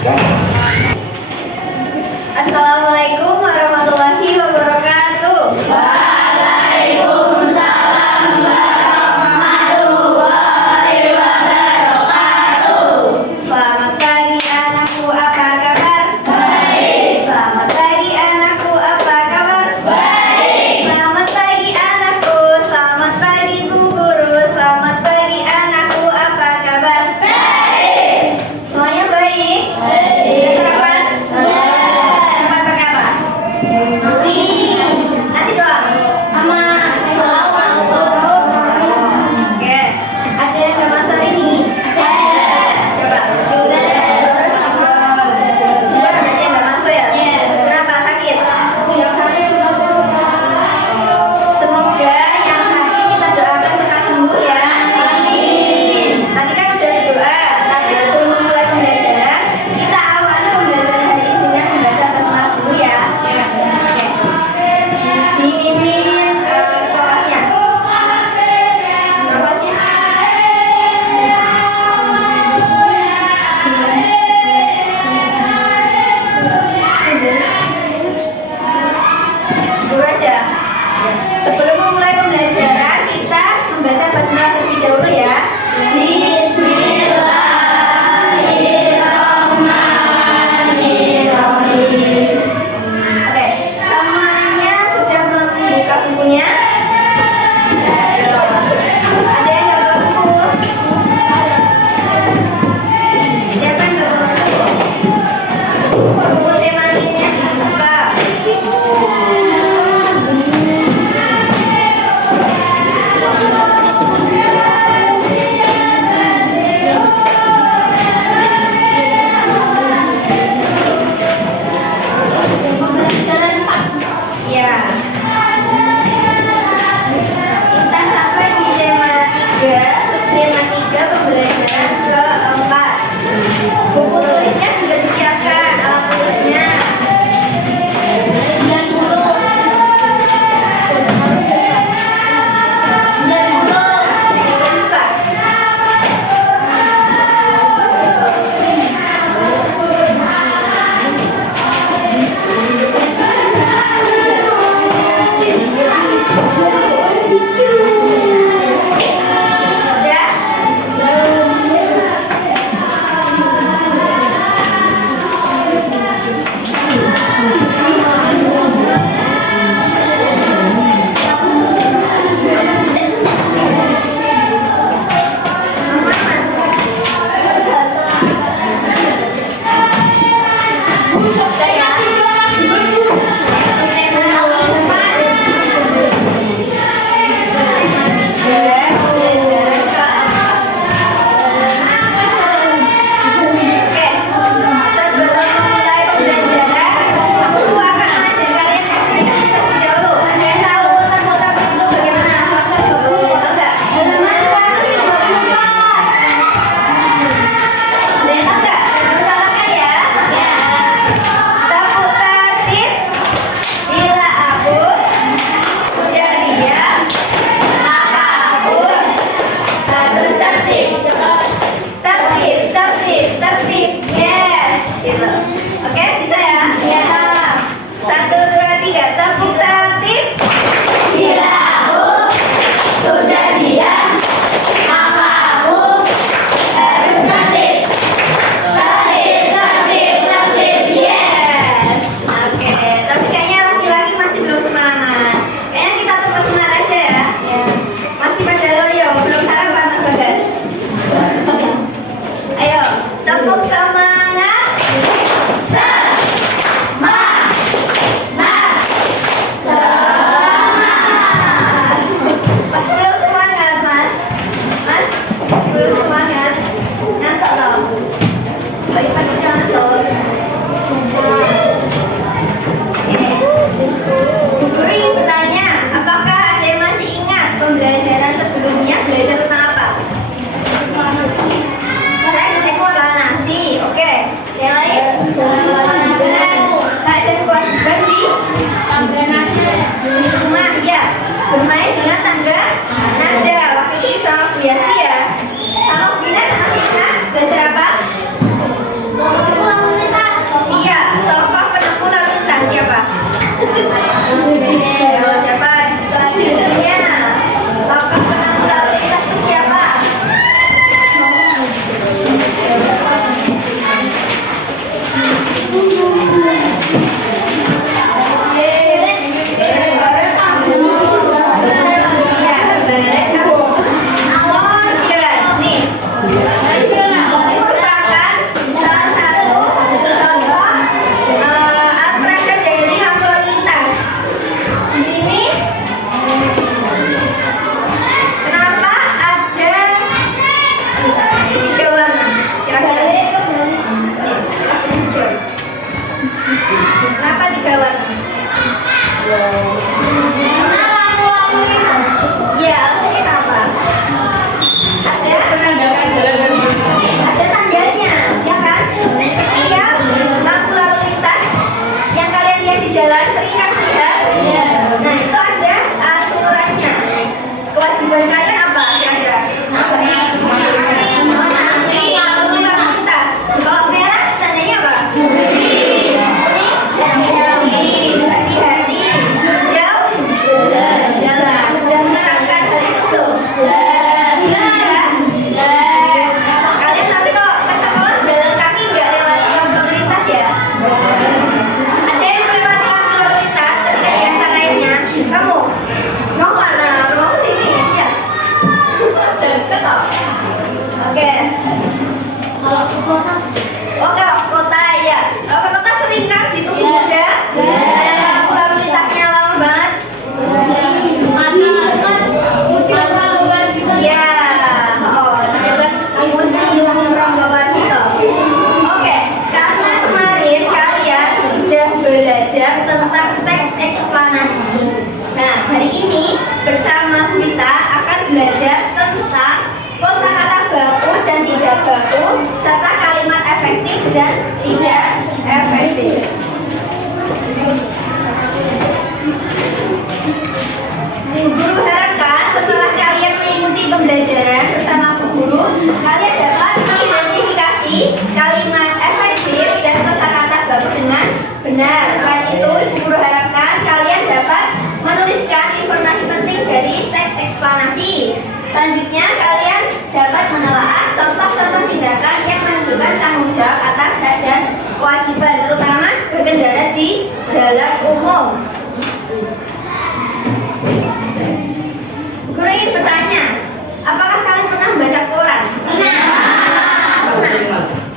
Assalamualaikum warahmatullahi wabarakatuh. Waalaikumsalam warahmatullahi wabarakatuh. Selamat pagi anakku, apa kabar? Baik. Selamat pagi anakku, apa kabar? Baik. Selamat pagi anakku, selamat pagi Bu Guru, selamat pagi anakku, apa kabar? Baik. Semuanya baik? Baik. Udah sarapan? Sudah. Sarapan pakai apa? Nasi. Nasi doang? Sama bawang. Oke, ada yang nggak masak ini? Coba. Sudah berarti yang nggak masuk ya? Iya. Kenapa sakit? Yang satu sudah. Semoga yang sakit kita doakan cepat sembuh ya. Tadi kan udah berdoa, tapi sebelum memulai pembelajaran, kita awali pembelajaran hari ini dengan membaca basmalah dulu ya. Oke. Dipimpin kelasnya. Kelasnya. Dulu aja. Sebelum memulai pembelajaran, kita membaca basmalah terlebih dahulu ya. Bismillahirrahmanirrahim. Oke, semuanya sudah membuka bukunya? Ada yang nggak bawa buku? Siapa yang nggak bawa buku? Buku tematiknya dibuka. Ya. Kita sampai di tema 3, pembelajaran keempat. Buku tulisnya juga disiapkan, alat tulisnya. Dibuka. Udah? Udah ya? Oke, sebelum memulai pembelajaran, guru akan mengajak kalian aktivitas terlebih dahulu. Ada yang tahu tentang itu bagaimana? Tahu nggak? Ada yang tahu nggak? Mencatatkan ya. Tepuk tertib. Bila aku sudah diam, maka aku harus tertib. Tertib. Yes, gitu. Oke, bisa ya? Ya. 1, 2, 3. Tepuk tertib. Bila aku sudah diam, maka aku harus tertib. Tertib. Yes. Oke, tapi kayaknya laki-laki masih belum semangat. Kayaknya kita tepuk semangat aja ya. Masih pada loyo, belum sarapan Mas Bagas. Ayo, tepuk semangat. Mas belum semangat, Mas. Mas belum semangat. Ngantuk loh. Baik pagi ngantuk. Oke. Bu Guru ingin bertanya, apakah ada yang masih ingat pembelajaran sebelumnya belajar tentang apa? Teks eksplanasi. Oke.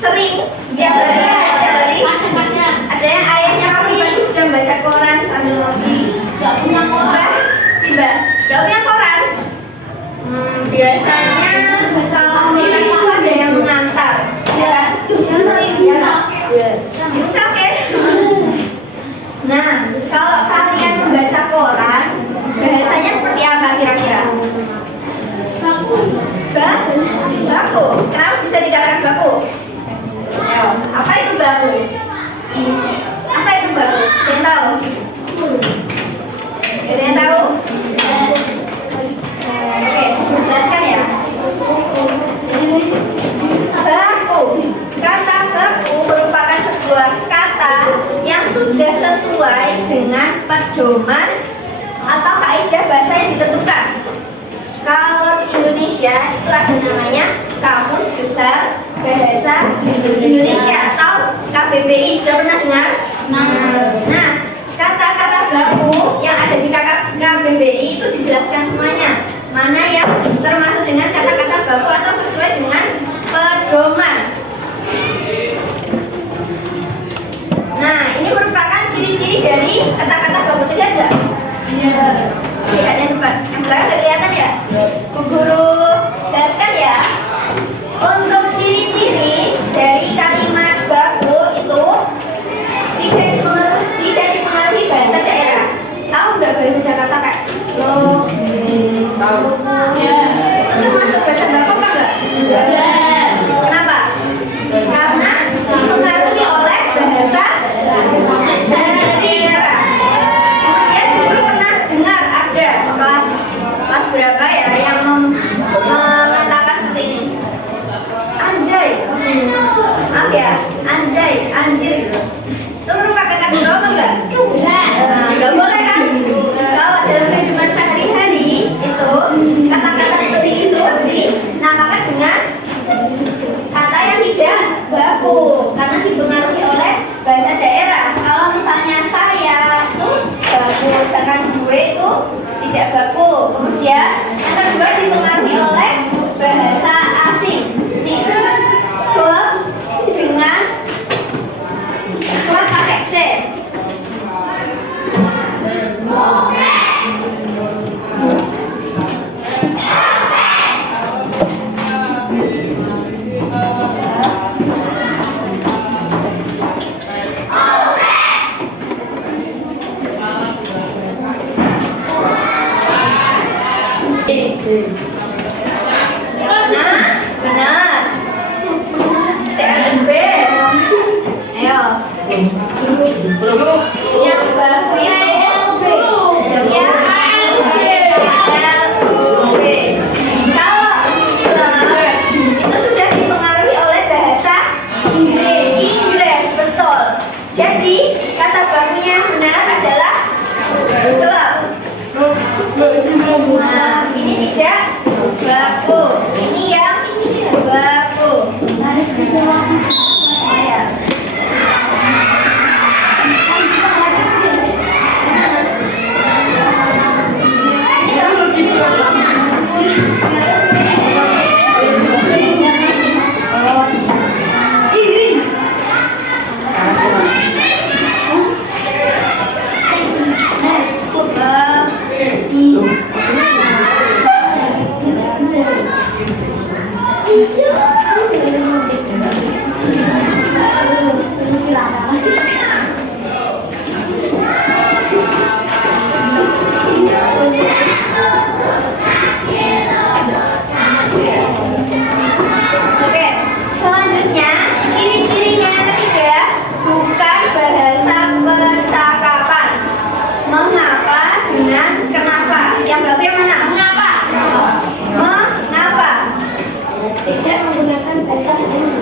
Sering? Setiap hari? Setiap hari? Ada yang ayahnya pagi-pagi sudah baca koran sambil ngopi? Gak punya koran. Mbak, gak punya koran? Biasanya kalau koran itu ada yang mengantar. Ya, oke. Nah, kalau kalian membaca koran, bahasanya seperti apa kira-kira? Baku. Kenapa bisa dikatakan baku? Ayo, apa itu baku? Apa itu baku? Ada yang tahu? Ada yang tahu? Oke, jelaskan ya. Baku. Kata baku merupakan sebuah kata yang sudah sesuai dengan pedoman atau kaidah bahasa yang ditentukan. Kalau di Indonesia itu ada namanya Kamus Besar Bahasa Indonesia atau KBBI. Sudah pernah dengar? Nah, kata-kata baku yang ada di KBBI itu dijelaskan semuanya. Mana yang termasuk dengan kata-kata baku atau sesuai dengan pedoman. Nah, ini merupakan ciri-ciri dari kata-kata baku. Tidak ada? Iya. Tidak ada yang depan. Yang belakang udah kelihatan ya? Bu Guru jelaskan ya. Untuk ciri-ciri dari kalimat baku itu tidak dipengaruhi bahasa daerah. Tahu nggak bahasa Jakarta kayak lo? Tahu. Ya. Itu termasuk bahasa baku kan nggak? Ya. Kenapa? Karena dipengaruhi oleh bahasa daerah. Kemudian Guru pernah dengar ada kelas berapa ya yang mengatakan seperti ini. Anjay. Maaf ya, anjay, anjir gitu. Itu merupakan kata baku enggak? Nah, enggak boleh kan? Kalau dalam kehidupan sehari-hari itu kata-kata seperti itu dinamakan dengan kata yang tidak baku karena dipengaruhi oleh bahasa daerah. Kalau misalnya saya itu baku, sedangkan gue itu tidak baku. Kemudian yang kedua dipengaruhi oleh bahasa asing. Nih, klub dengan klub pakai C. Benar. CLB. Ayo. Yang baku itu yang LUB. Kalau itu sudah dipengaruhi oleh bahasa Inggris, betul. Jadi kata bakunya yang benar adalah gelap. Nah, ini tidak baku. Ini yang baku. Harus dijawab. Ya. Oke, selanjutnya ciri-cirinya yang ketiga bukan bahasa percakapan. Mengapa dengan kenapa? Yang baku yang mana? Mengapa? Mengapa? Tidak menggunakan bahasa daerah.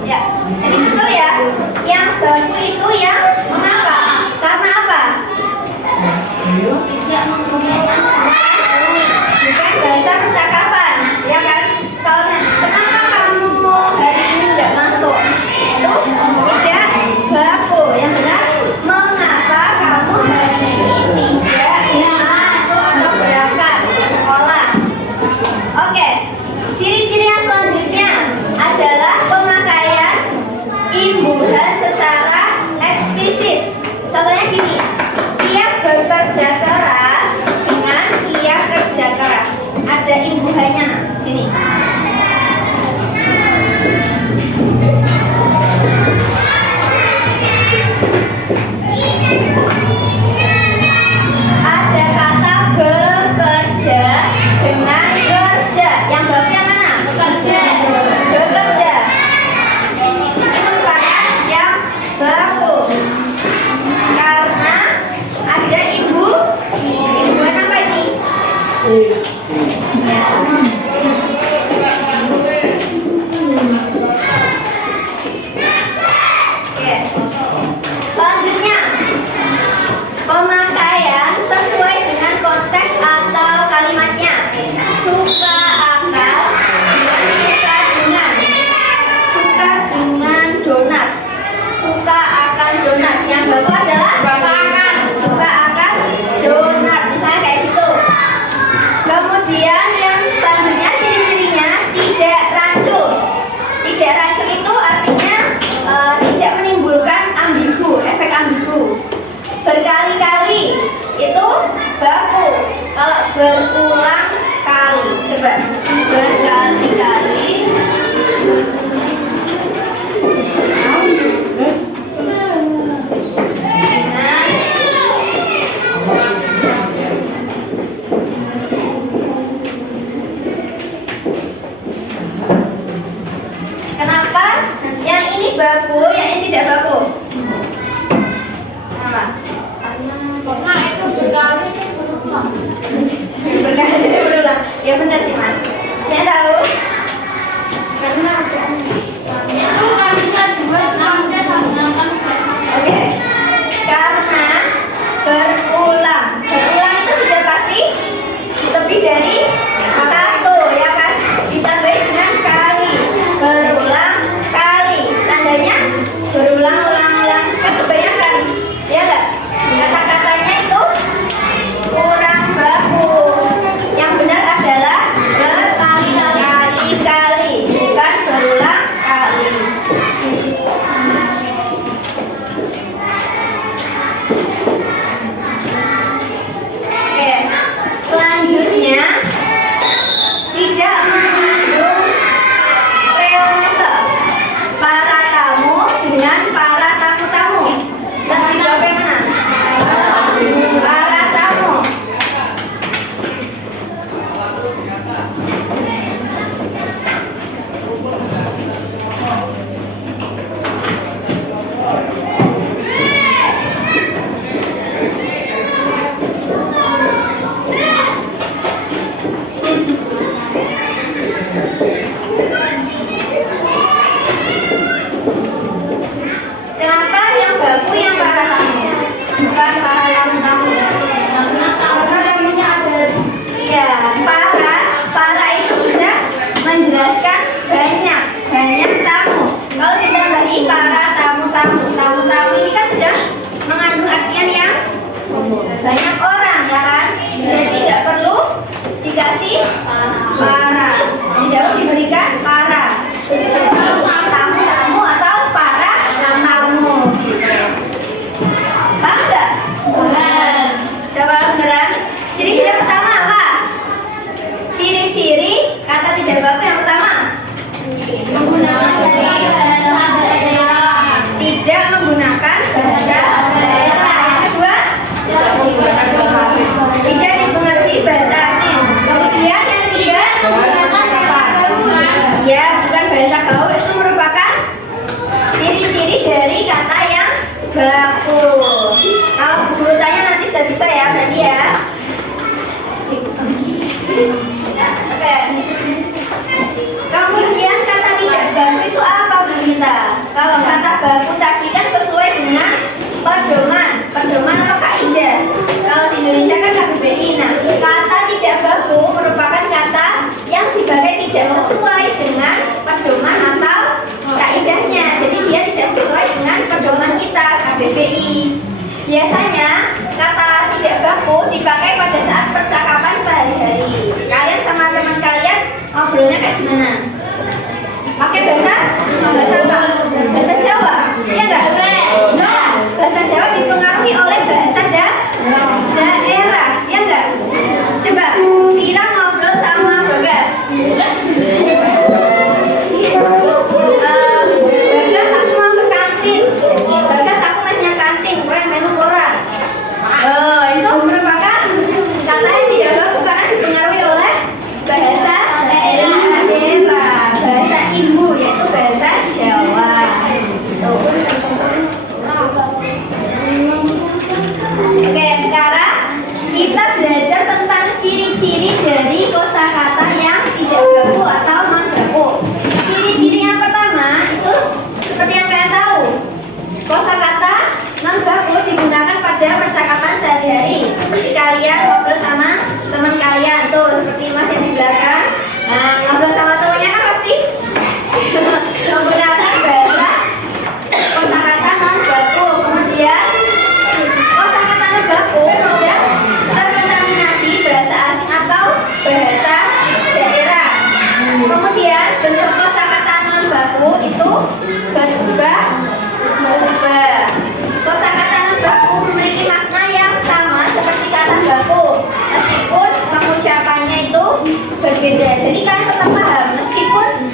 Ya, jadi betul ya. Yang baku itu yang mengapa? Karena apa? Tidak menggunakan Bukan bahasa Suka akal dan suka dengan. Suka dengan donat. Suka akan donat. Yang baku adalah suka akan donat. Misalnya kayak gitu. Kemudian yang selanjutnya ciri-cirinya tidak rancu. Tidak rancu itu artinya tidak menimbulkan ambigu, efek ambigu. Berkali-kali itu baku. Kalau berulang kali, coba berkali-kali. Kenapa yang ini baku, yang ini tidak baku? Kenapa? Karena itu sekali berulang. Berkali berulang. Ya benar sih mas. Saya tahu. Karena itu kalinya dua namanya sama kan biasa. Oke. Karena berulang. Berulang itu sudah pasti lebih dari satu, ya kan? Ditambah dengan kali. Berulang kali. Tandanya berulang-ulang-ulang. Kan kebanyakan. Ya enggak? Kata-katanya itu kurang baku. Yang benar adalah berkali-kali, bukan berulang kali. Oke, selanjutnya tidak mengandung reomese. Para tamu dengan para tamu-tamu. Lebih bagaimana? Para tamu. Kenapa yang baku yang para tamu? Bukan para tamu-tamu. Karena tamunya ada. Ya, para itu sudah menjelaskan banyak tamu. Kalau ditambahi para tamu ini kan sudah mengandung artian yang banyak orang, ya kan? Jadi tidak perlu dikasih para, tidak perlu diberikan para. Jadi tamu atau para tamu. Paham nggak? Coba beneran. Ciri-ciri pertama apa? Ciri-ciri kata tidak baku yang pertama. Menggunakan bahasa daerah. Tidak menggunakan bahasa daerah. Yang kedua, tidak dipengerti bahasa asing. Kemudian yang ketiga, Menggunakan bahasa gaul. ya bukan bahasa gaul, itu merupakan ciri-ciri dari kata yang baku. Kalau guru tanya nanti sudah bisa ya, berarti ya. Oke. Kemudian kata tidak baku itu apa Bu Gita? Kalau kata baku tadi kan sesuai dengan pedoman atau kaidah. Kalau di Indonesia kan KBBI. Nah, kata tidak baku merupakan kata yang dipakai tidak sesuai dengan pedoman atau kaidahnya. Jadi dia tidak sesuai dengan pedoman kita KBBI. Biasanya kata tidak baku dipakai pada saat percakapan sehari-hari. Kalian itu berubah-ubah. Kosakata non baku memiliki makna yang sama seperti kata baku, meskipun pengucapannya itu berbeda. Jadi kalian tetap paham, meskipun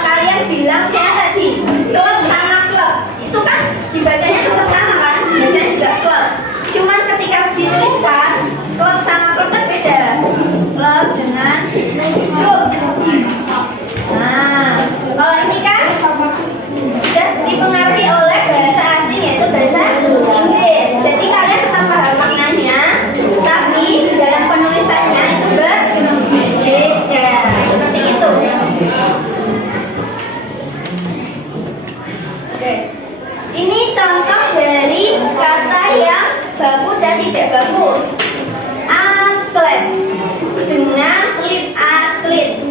kalian bilang saya tadi klub sama klub, itu kan dibacanya tetap sama kan, bacanya juga klub. Cuman ketika dituliskan klub sama klub kan beda. Klub dengan klub. Nah, kalau ini kan sudah dipengaruhi oleh bahasa asing, yaitu bahasa Inggris. Jadi kalian tetap paham maknanya, tapi dalam penulisannya itu berbeda. Seperti itu. Oke. Ini contoh dari kata yang baku dan tidak baku. Atlet dengan atlet.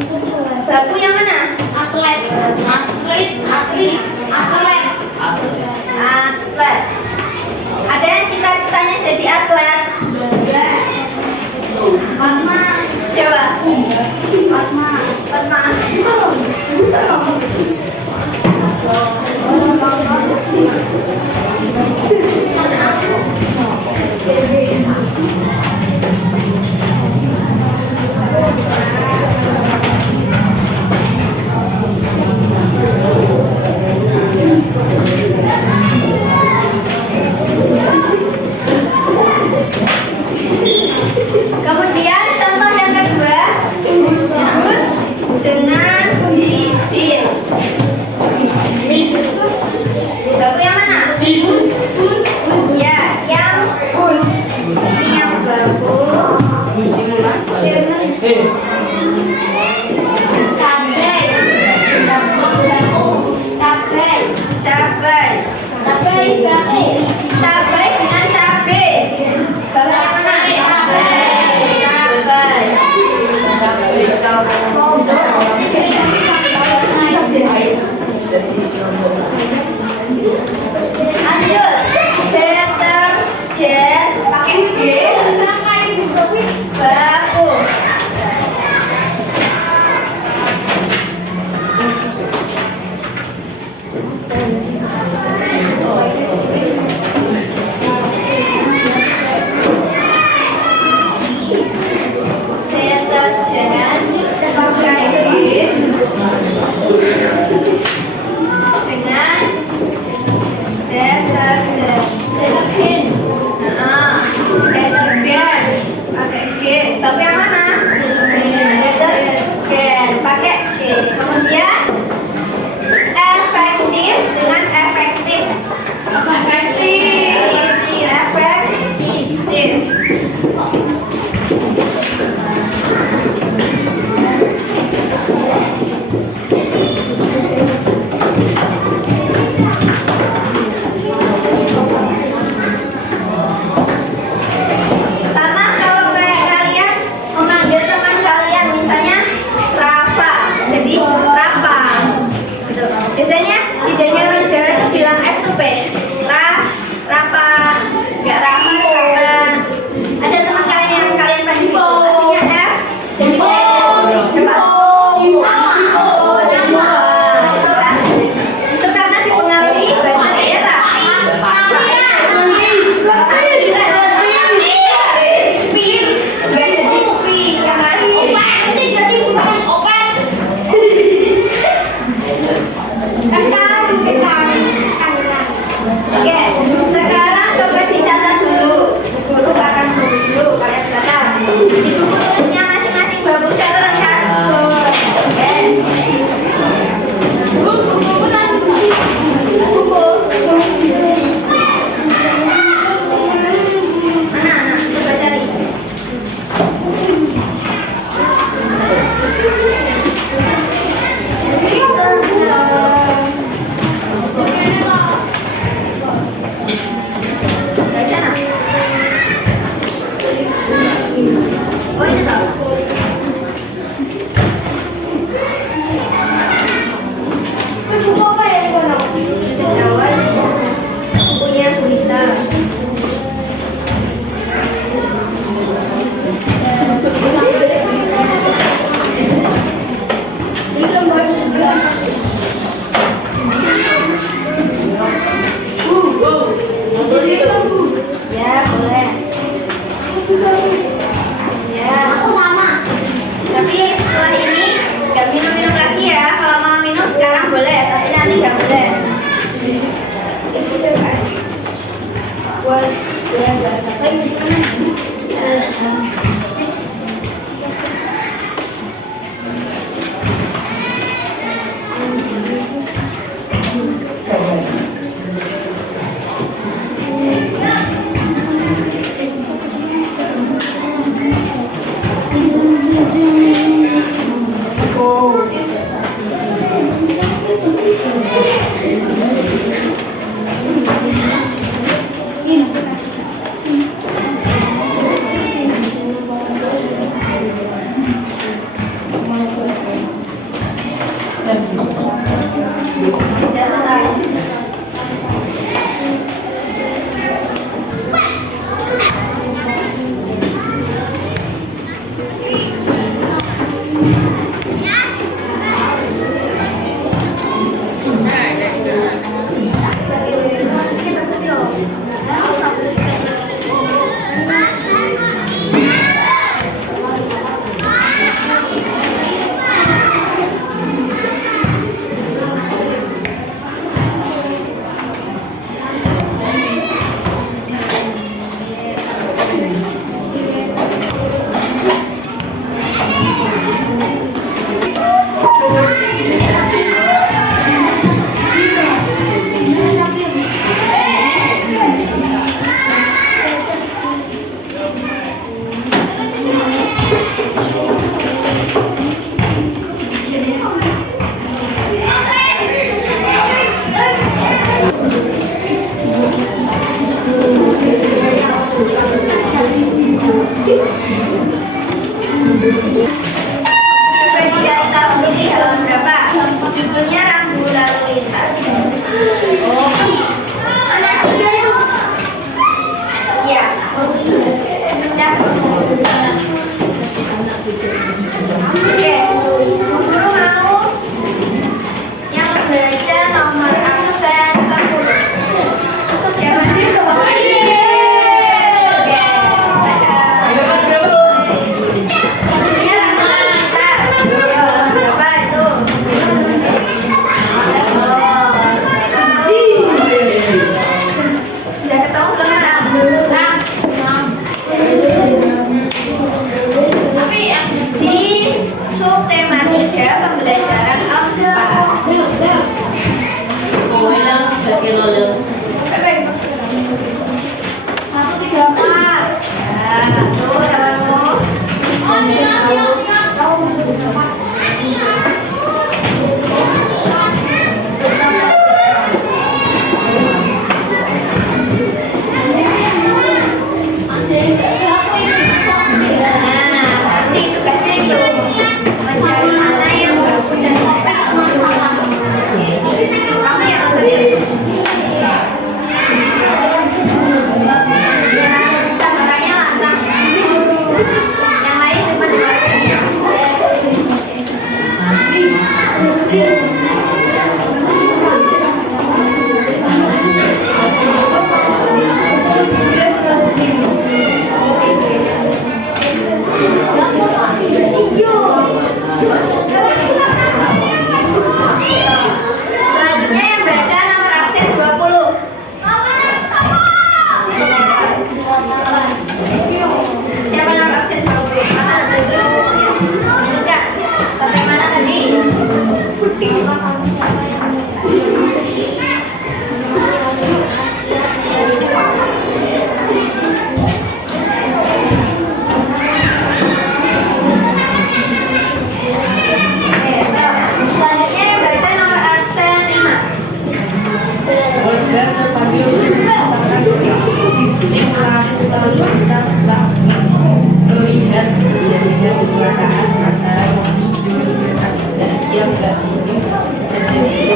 pembelajaran alfa. Oh, hilang pakai lolo. Satu tiga empat. Ya, tuh temanmu. Nah, nanti tugasnya itu mencari mana yang bagus dan ini kamu yang ngerti. Gambarannya lantang. Yang lain cuma dibaca. Selanjutnya yang baca nomor absen 20. Siapa nomor absen 20? Mana? Enggak. Sampai mana tadi? Selanjutnya yang baca nomor absen 5. Order terpanggil sistem lalu lintas terlihat terjadinya kecelakaan antara mobil kereta dan ia berarti terjadi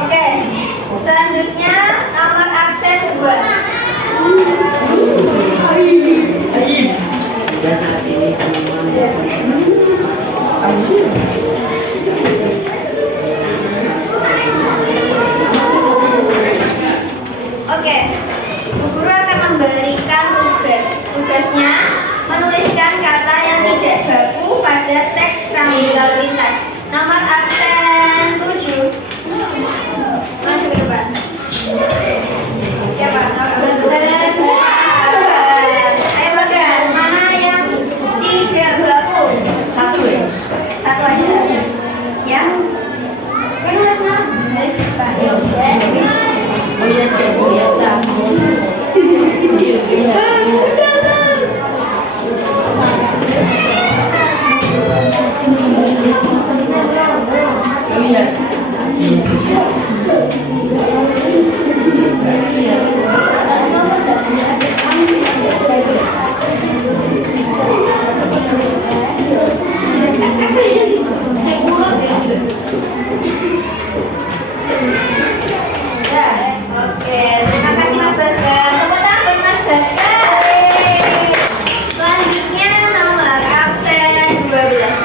Oke. Selanjutnya nomor absen 2. dan saat ini Oke, Bu Guru akan memberikan tugas. Tugasnya menuliskan kata yang tidak baku pada teks rambu lalu lintas. Nomor absen 7. Maju ke depan. Siapa? Nomor absen 7. Ayo Bagas, mana yang tidak baku? satu ya. Satu aja. Ya. Kan udah senang. Dari depan. Melihat guys, melihat tahu. Lihat. Saya urut ya. Ya, oke. Terima kasih Mas Bagas. Tepuk tangan buat Mas Bagas. Selanjutnya nomor absen 12.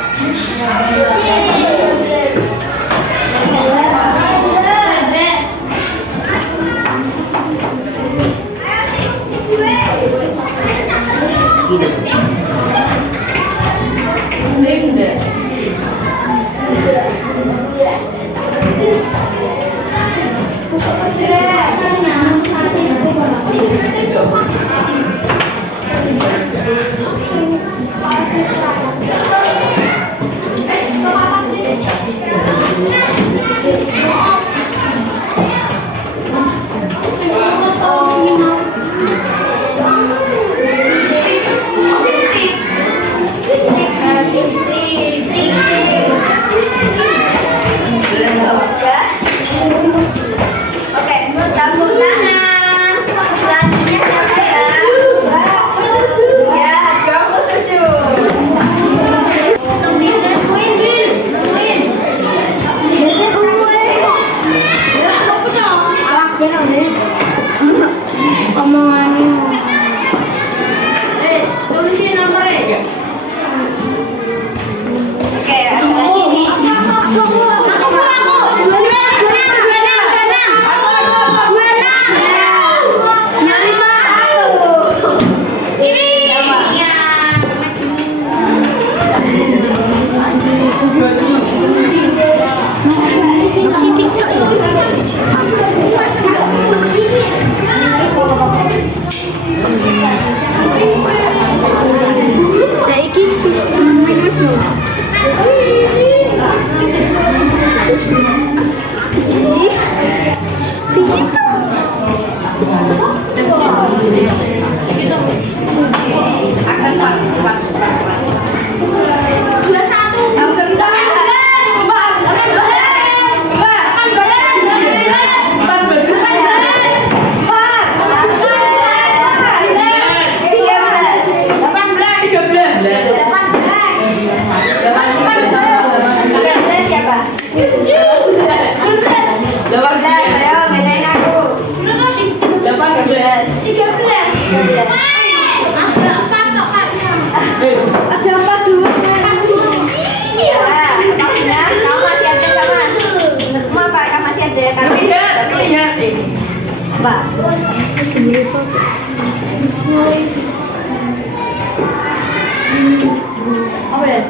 Apa ya?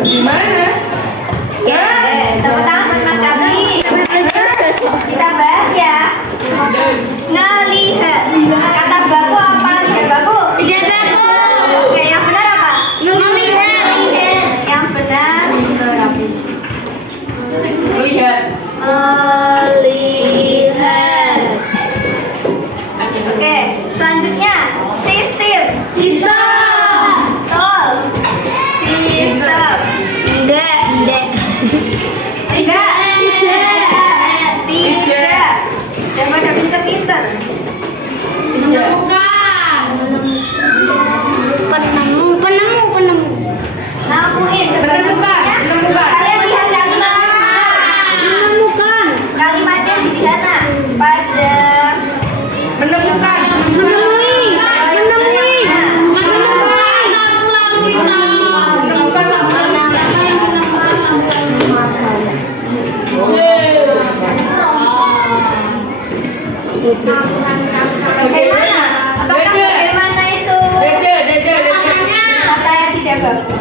Gimana? Ya, tepuk tangan buat Mas Kabli. Kita bahas ya. Ngelihat. Kata baku apa? Lihat baku. Oke, yang benar apa? Yang benar. Lihat. Oke, selanjutnya sistem. Tol. Sistem. Tidak. Daripada pinter-pinter. Tidak. Namuin sebenarnya. Kalian lihat kalimatnya di sana. Pada Menemukan. bagaimana? Apakah bagaimana itu? Dede. Kata yang tidak baku.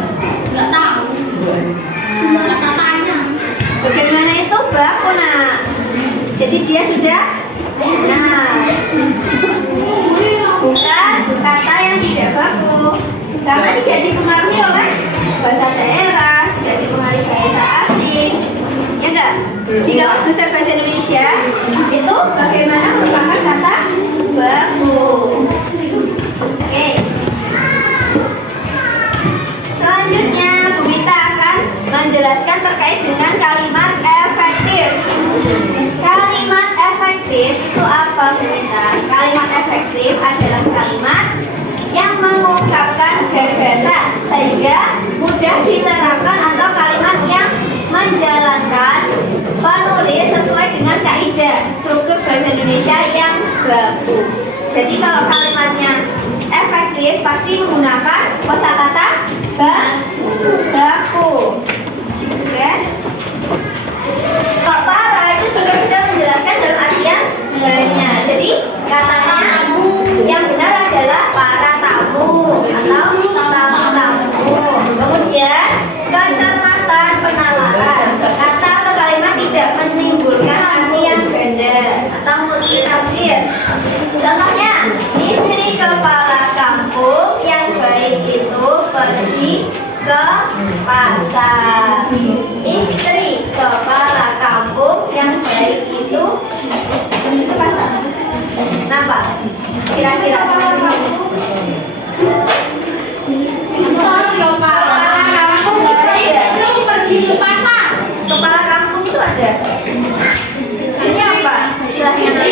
Bagaimana itu baku nak? Jadi dia sudah bukan kata yang tidak baku karena tidak dipengaruhi oleh bahasa daerah, tidak dipengaruhi bahasa asing. Ya enggak? Jika besar bahasa Indonesia itu bagaimana merupakan kata baku. Oke. Selanjutnya Bu Mita akan menjelaskan terkait dengan kalimat efektif. Kalimat efektif itu apa Bu Mita? Kalimat efektif adalah kalimat yang mengungkapkan gagasan sehingga mudah diterapkan atau kalimat yang menjalankan penulis sesuai dengan kaidah struktur bahasa Indonesia yang baku. Jadi kalau kalimatnya efektif pasti menggunakan kosakata baku. Oke. Kalau para itu sudah menjelaskan dalam artian banyak. Jadi katanya yang benar adalah para tamu atau tamu-tamu. Kemudian kecermatan penalaran. Kata atau kalimat tidak menimbulkan arti yang ganda atau multi tafsir. Contohnya, istri kepala kampung yang baik itu pergi ke pasar. Istri kepala kampung yang baik itu pergi ke pasar. Kenapa? Kira-kira kepala kampung itu ada. Kepala kampung itu ada. Ini apa? Istilahnya nanti.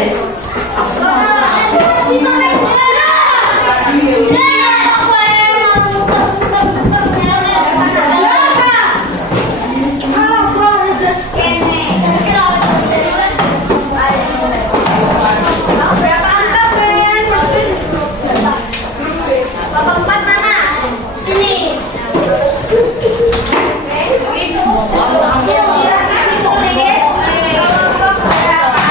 Mau berapa angka kalian? 84 mana? Sini. Silakan ditulis kelompok berapa.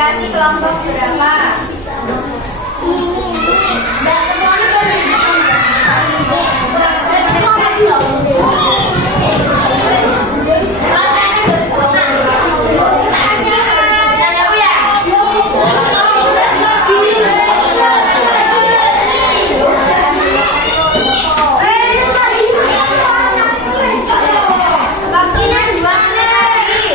dikasih kelompok berapa? Waktunya 2 menit lagi.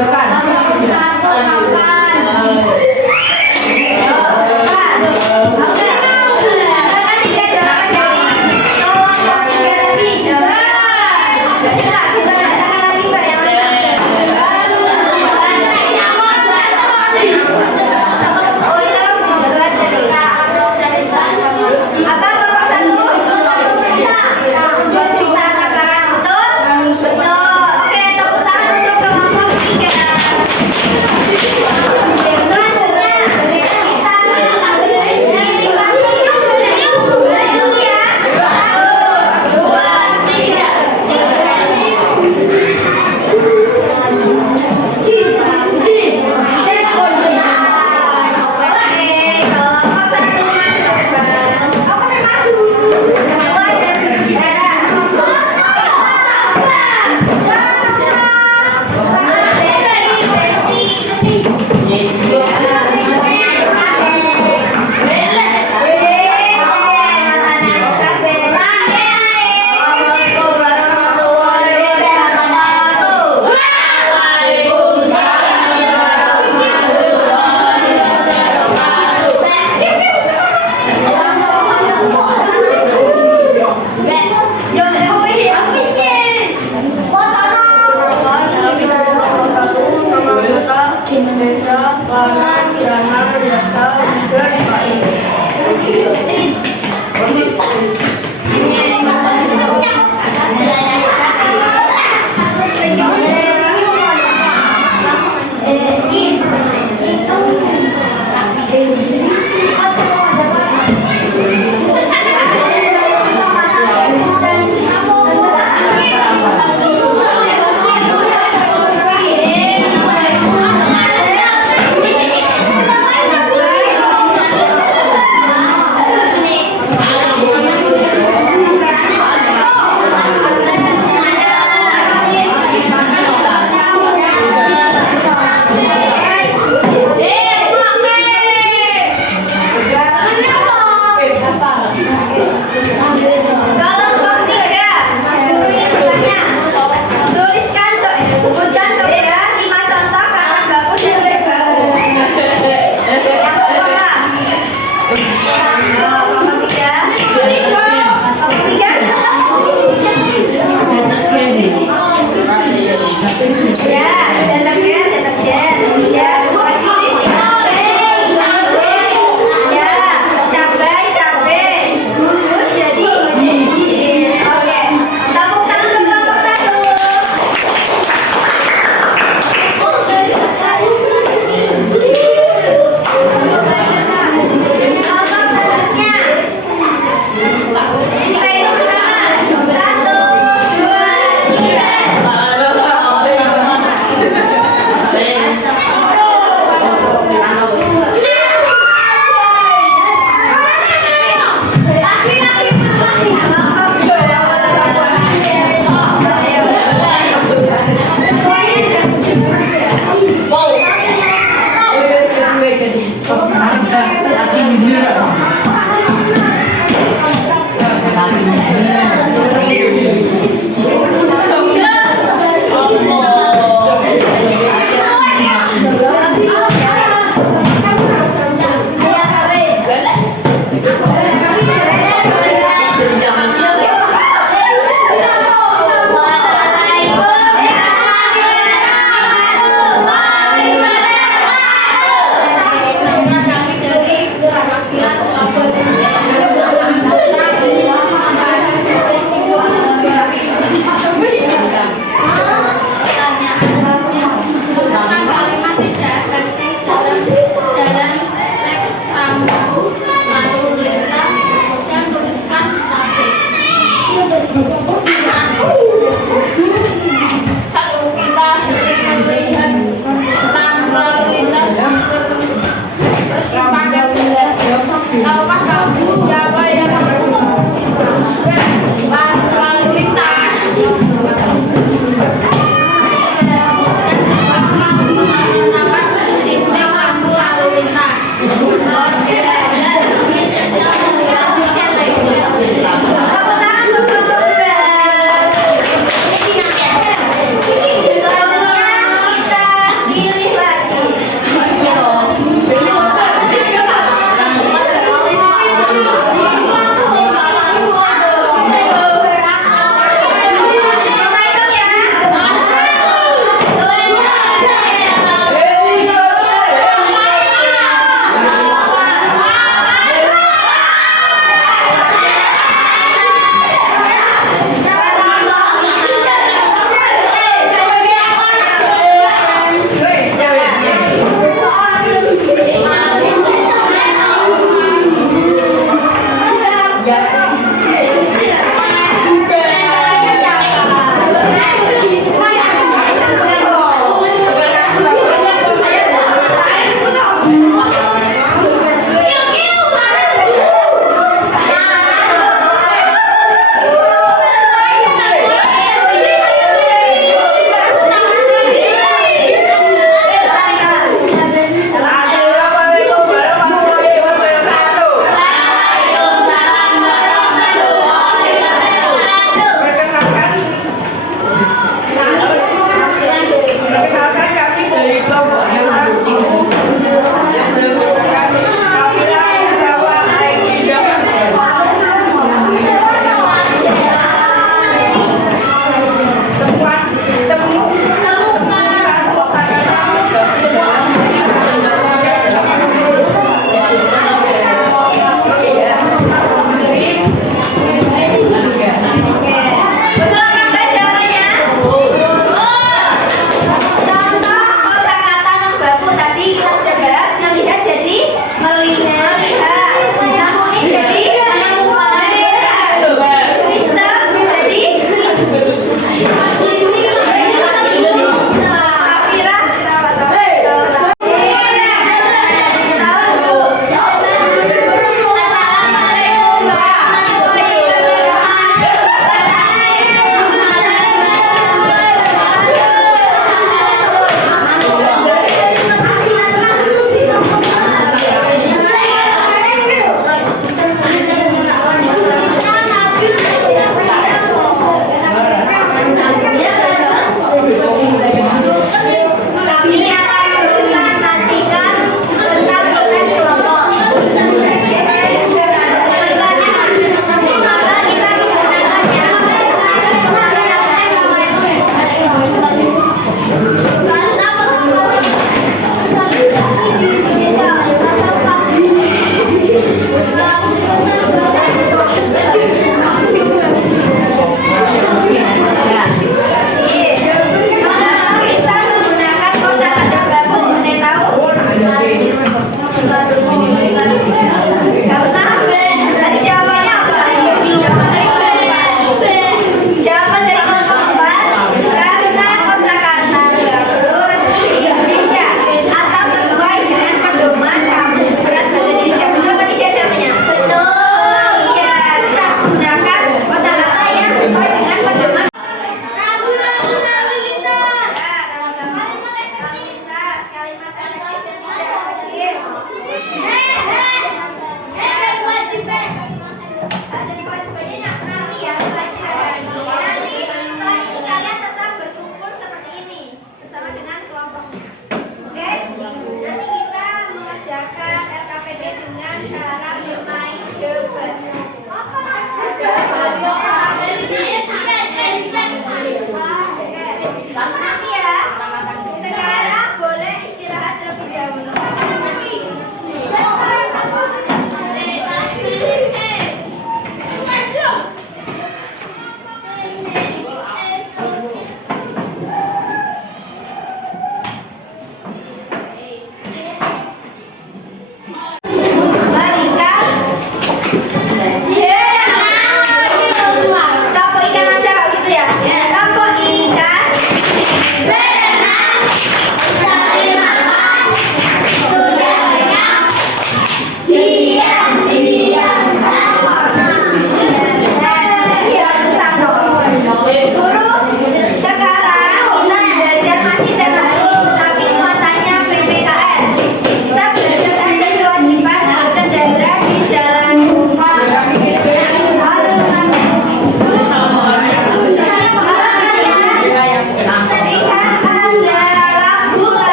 depan. Betul? Betul. Oke, tepuk tangan untuk kelompok 3.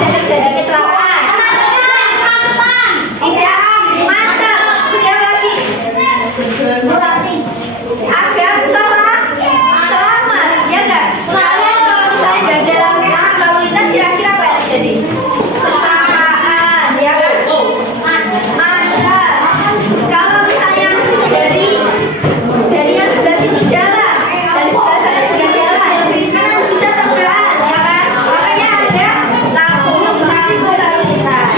ada terjadi kecelakaan? Tidak, macet. Yang lagi agak selamat, ya enggak? Kalau misalnya nggak ada lampu lalu lintas, kira-kira apa yang terjadi? Kecelakaan, ya kan? Macet. Kalau misalnya dari yang sebelah sini jalan, dari sebelah sana juga jalan, kan bisa tabrakan, ya kan? Makanya ada lampu lalu lintas.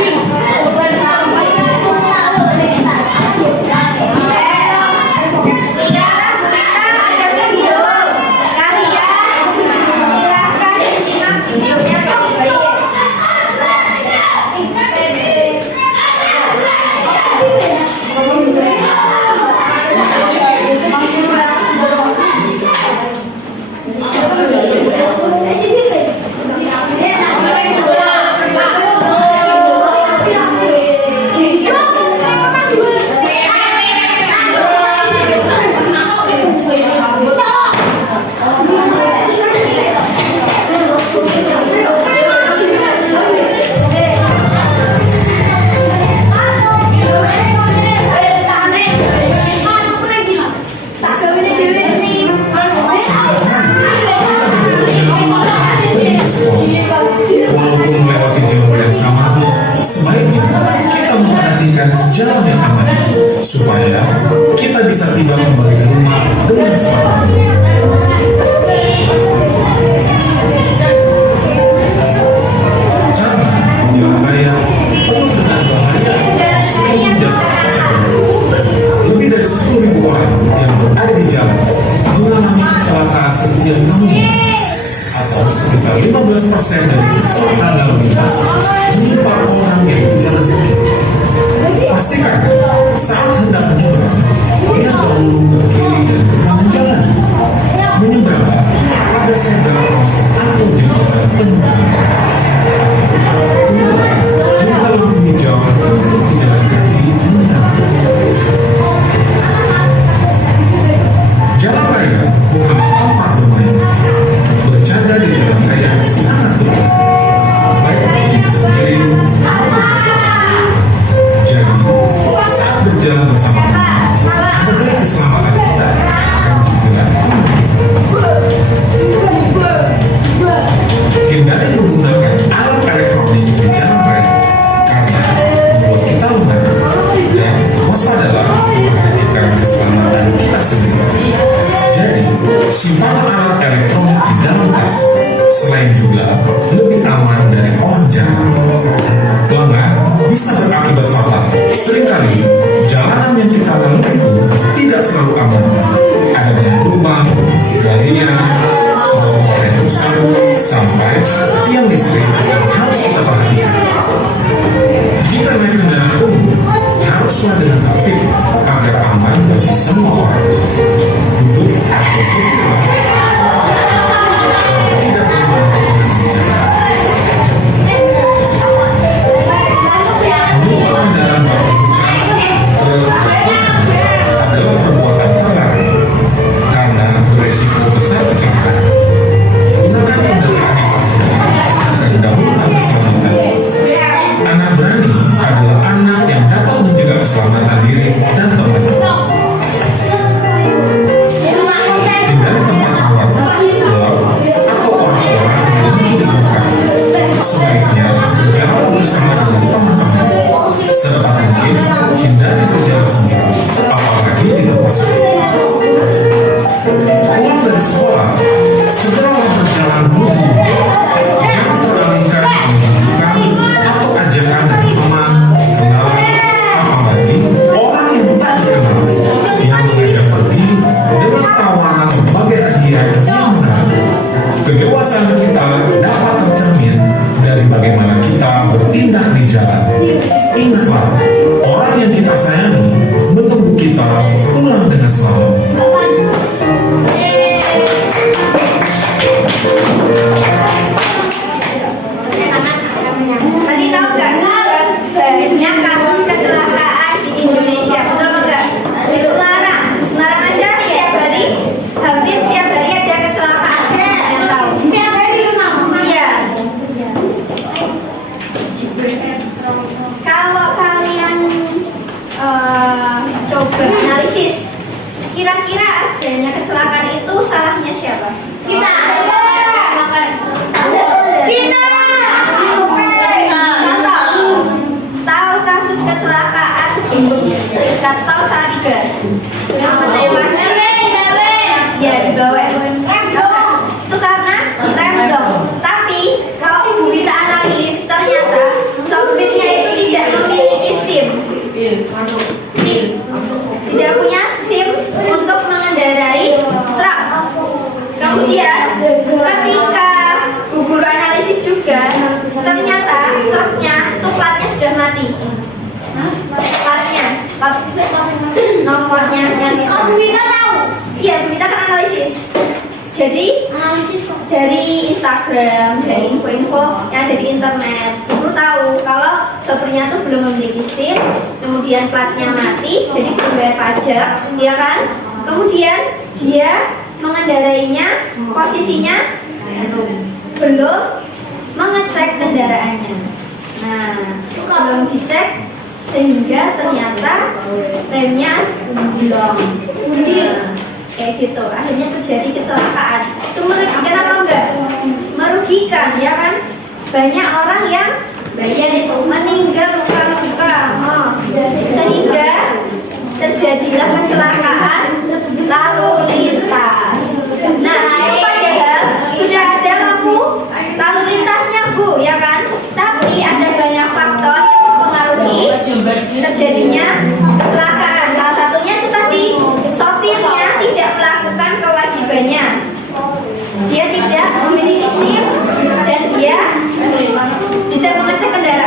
Walaupun melewati jalur yang sama, sebaiknya kita memperhatikan jalan yang aman supaya kita bisa tiba kembali ke rumah dengan selamat. Karena di jalan raya penuh dengan bahaya, sering dan lebih dari 10.000 orang yang berada di jalan mengalami kecelakaan setiap tahunnya, atau sekitar 15% dari kecelakaan lalu lintas menimpa orang yang berjalan kaki. Pastikan saat hendak menyeberang, lihat dahulu ke kiri dan ke kanan jalan. Menyeberang pada senter cross atau jembatan penyeberang. Kemudian, buka lampu hijau untuk pejalan kaki menyala. Jalan raya bukan tempat bermain. Bercanda di jalan raya sangat berat, baik diri sendiri maupun jadi saat berjalan bersama teman, hargai keselamatan kita dan juga teman kita. Hindari menggunakan alat elektronik di jalan raya karena membuat kita lemah, dan waspadalah memperhatikan keselamatan kita sendiri. Jadi, simpan alat elektronik di dalam tas. Selain juga lebih aman dari orang jahat. Pelanggar bisa berakibat fatal. Seringkali jalanan yang kita lalui pun tidak selalu aman. Ada banyak lubang, galian, trotoar yang rusak, sampai tiang listrik yang harus kita perhatikan. Jika naik kendaraan umum, haruslah dengan tertib agar aman bagi semua orang. Duduk atau duduk tidak menggunakan kendaraan adalah perbuatan terlarang karena beresiko besar kecelakaan. Gunakan kendaraan yang sama dan dahulukan keselamatan. Anak berani adalah anak yang dapat menjaga keselamatan diri dan teman-teman. Hindari tempat rawan, gelap, atau orang-orang yang mencurigakan. Sebaiknya berjalan bersama dengan teman-teman. Sedapat mungkin hindari berjalan sendiri, apalagi di tempat sepi. Pulang dari sekolah, segeralah berjalan menuju. Jangan teralihkan menunjukkan atau ajakan dari teman, kenalan, apalagi orang yang tak dikenal yang mengajak pergi dengan tawaran berbagai hadiah yang menarik. Kedewasaan kita dapat tercermin dari bagaimana kita bertindak di jalan. Ingatlah, orang yang kita sayangi menunggu kita pulang dengan selamat. Tadi tahu nggak banyak kasus kecelakaan di Indonesia, betul nggak? Di Semarang aja setiap hari, hampir setiap hari ada kecelakaan. Yang tahu? Setiap hari memang. Iya. Kira-kira adanya kecelakaan itu salahnya siapa? Kita. Tahu kasus kecelakaan Gak tahu salah 3 yang menewaskan ya di bawah itu karena rem dong. Tapi kalau Ibu Wita analisis ternyata sopirnya itu tidak memiliki SIM, tidak punya SIM untuk mengendarai truk. Kemudian ketika Bu Guru analisis juga ternyata truknya itu platnya sudah mati. Nomornya yang Kamu Wita tahu? iya, Bu Wita kan analisis. Jadi Analisis kok. dari Instagram, dari info-info yang ada di internet, Guru tahu kalau sopirnya tuh belum memiliki SIM, kemudian platnya mati, jadi belum bayar pajak, ya kan? Kemudian dia mengendarainya, posisinya belum mengecek kendaraannya. Nah, belum dicek sehingga ternyata remnya belum kayak gitu, akhirnya terjadi kecelakaan. Itu merugikan apa enggak? Merugikan, ya kan? Banyak orang yang meninggal luka-luka, sehingga terjadilah kecelakaan lalu lintas. Nah, itu padahal sudah ada lampu lalu lintasnya, Bu, ya kan? Tapi ada banyak faktor yang mempengaruhi terjadinya kecelakaan. Salah satunya itu tadi, sopirnya tidak melakukan kewajibannya. Dia tidak memiliki SIM dan dia tidak mengecek kendaraan.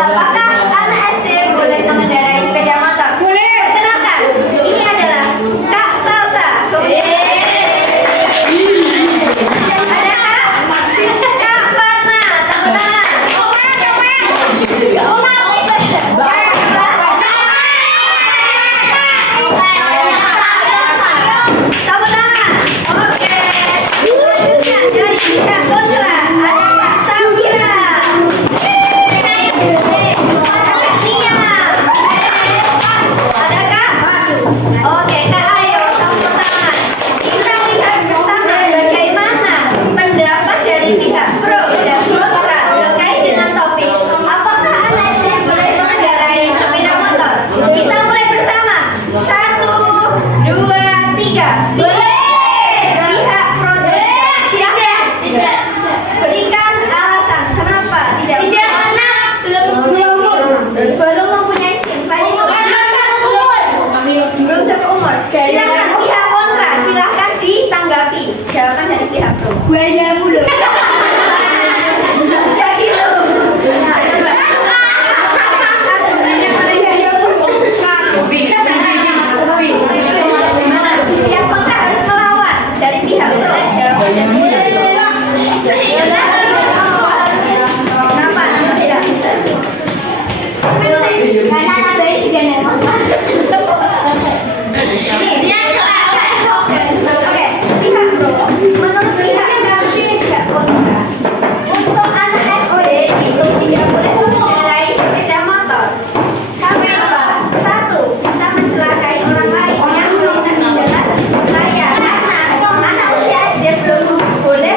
Apakah anak SD boleh mengendarai sepeda motor? Boleh. Perkenalkan, ini adalah Kak Salsa. Ada Kak Fatma. Tepuk tangan. Tepuk tangan. Oke. Selanjutnya dari pihak kontra ada Kak Safira. Ada Kak? Oke, Kak Ayo, tepuk tangan. Kita lihat bersama bagaimana pendapat dari pihak pro dan kontra terkait dengan topik apakah anak SD boleh mengendarai sepeda motor? Kita mulai bersama. 1, 2, 3. Boleh. Pihak pro silakan. Berikan alasan kenapa tidak belum mempunyai SIM. Selain itu belum cukup umur. Silakan pihak kontra, silakan ditanggapi jawaban dari pihak pro. Buaya mulu. Ya gitu. Gimana? Pihak kontra harus melawan dari pihak pro. Jawabannya. Kenapa? Tidak. Karena anak bayi juga nembak. Oke, pihak pro. Menurut pihak kami tidak kontra. Untuk anak SD itu tidak boleh mengendarai sepeda motor. Kenapa? 1, bisa mencelakai orang lain yang melintas di jalan raya. Karena anak usia SD belum boleh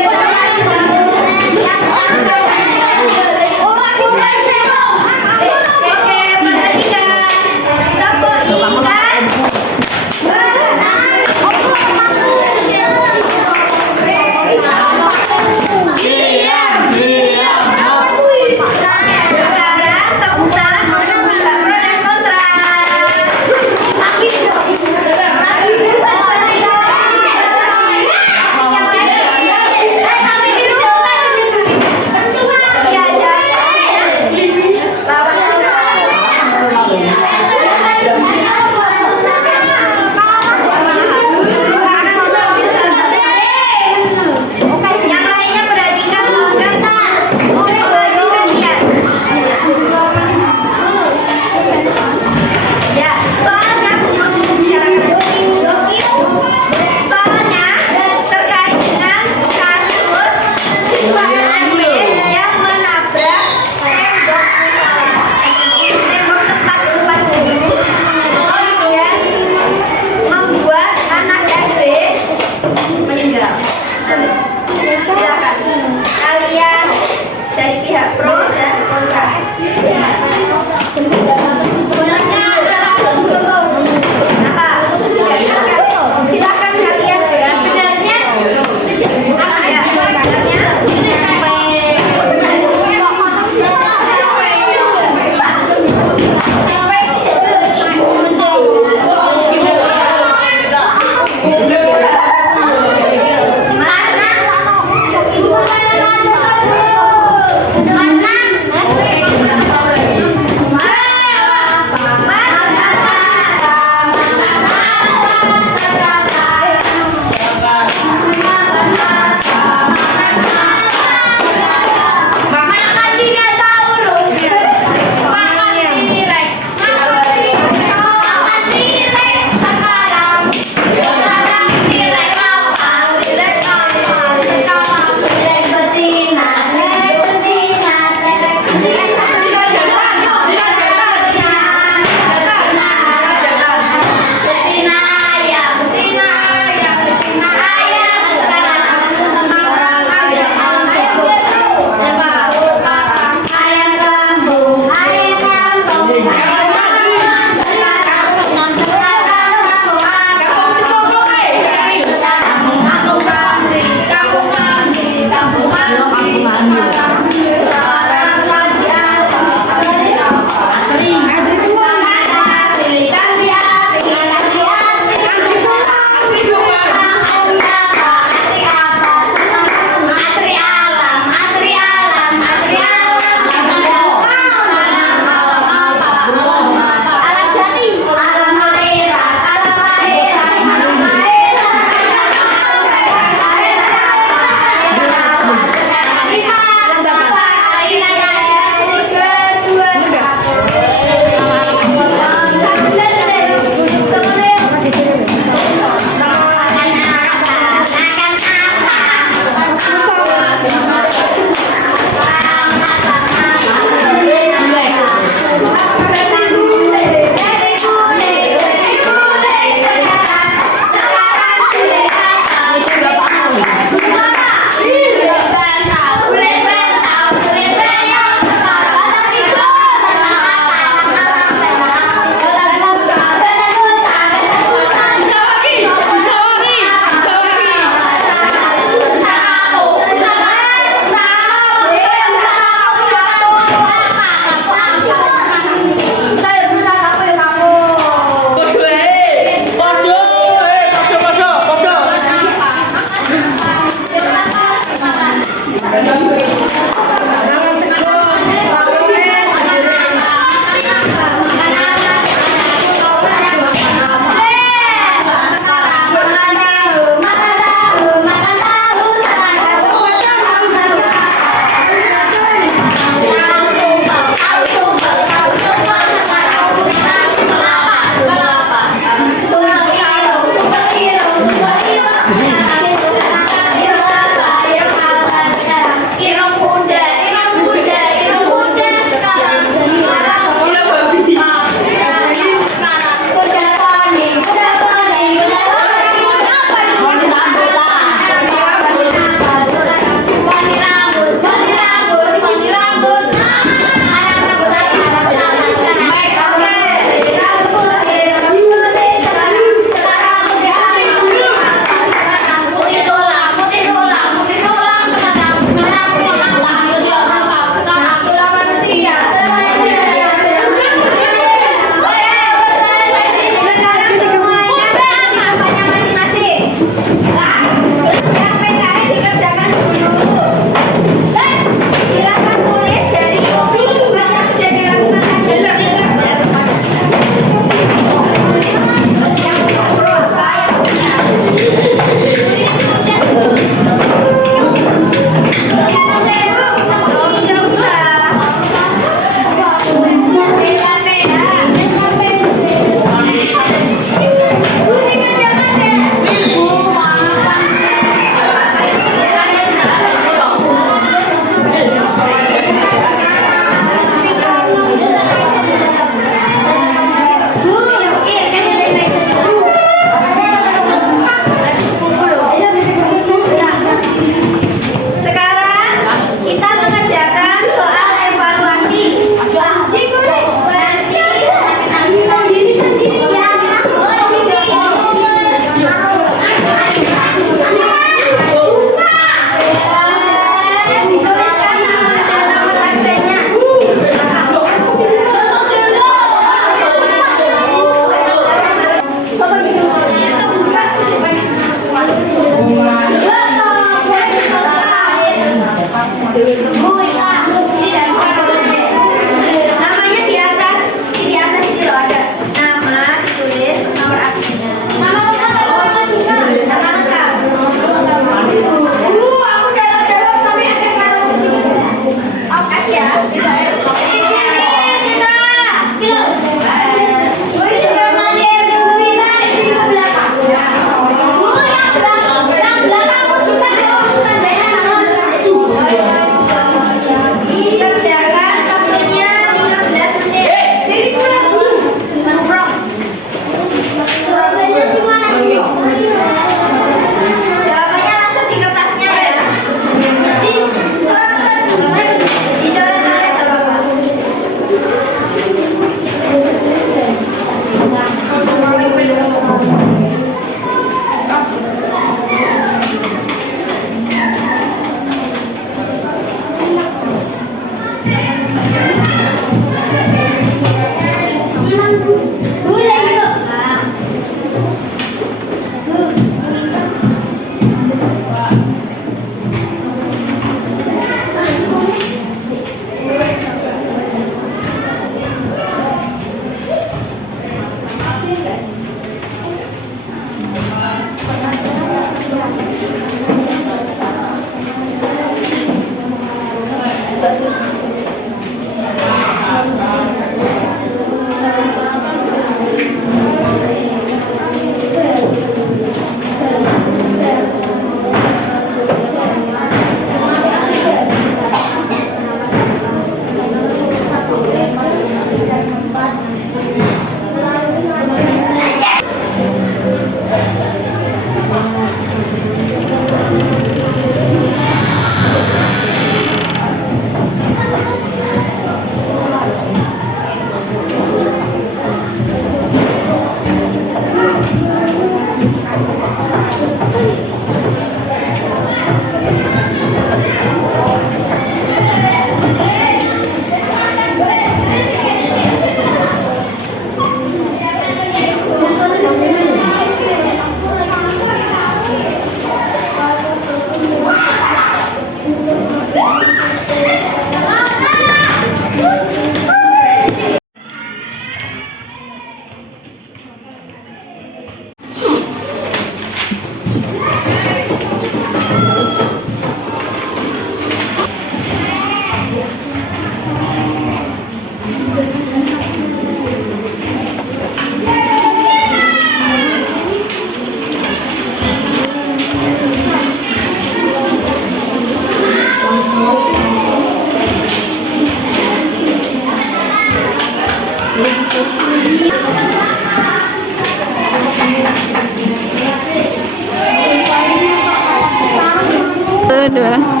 kedua.